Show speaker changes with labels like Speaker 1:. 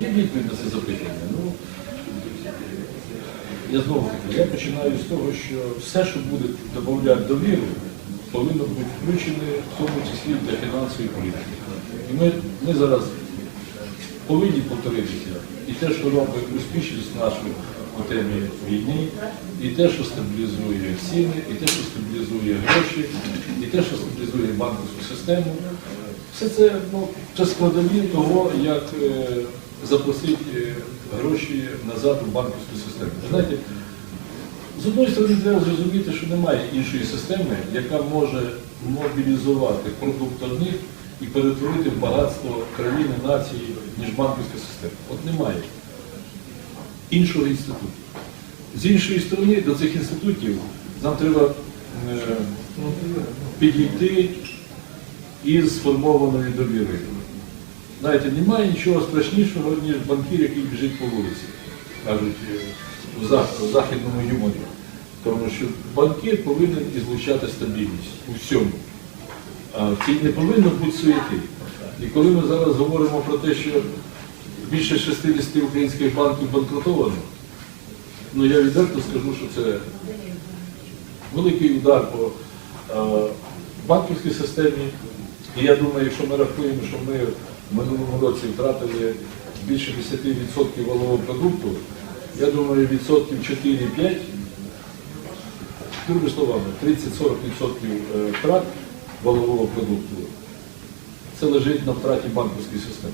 Speaker 1: Відповідь на це запитання. Ну, я знову таки, я починаю з того, що все, що буде додати довіру, повинно бути включене в тому числі для фінансової політики. І ми, ми зараз повинні повторитися. І те, що робить успішність нашу у темі війни, і те, що стабілізує ціни, і те, що стабілізує гроші, і те, що стабілізує банківську систему. Все це ну, це складові того, як запросити е, гроші назад у банківську систему. Знаєте, з одної сторони, треба зрозуміти, що немає іншої системи, яка може мобілізувати продукт одних і перетворити багатство країни, нації, ніж банківська система. От немає іншого інституту. З іншої сторони, до цих інститутів нам треба е, підійти із сформованою довірою. Знаєте, немає нічого страшнішого, ніж банкір, який біжить по вулиці, кажуть е, в західному юморі. Тому що банкір повинен ізлучати стабільність у всьому. А в цій не повинно бути суєти. І коли ми зараз говоримо про те, що більше 60 українських банків банкрутовано, ну я відверто скажу, що це великий удар по е, банківській системі. І я думаю, якщо ми рахуємо, що ми в минулому році втратили більше 10% валового продукту, я думаю, відсотків 4-5, другими словами, 30-40% е, втрат валового продукту, це лежить на втраті банківської системи.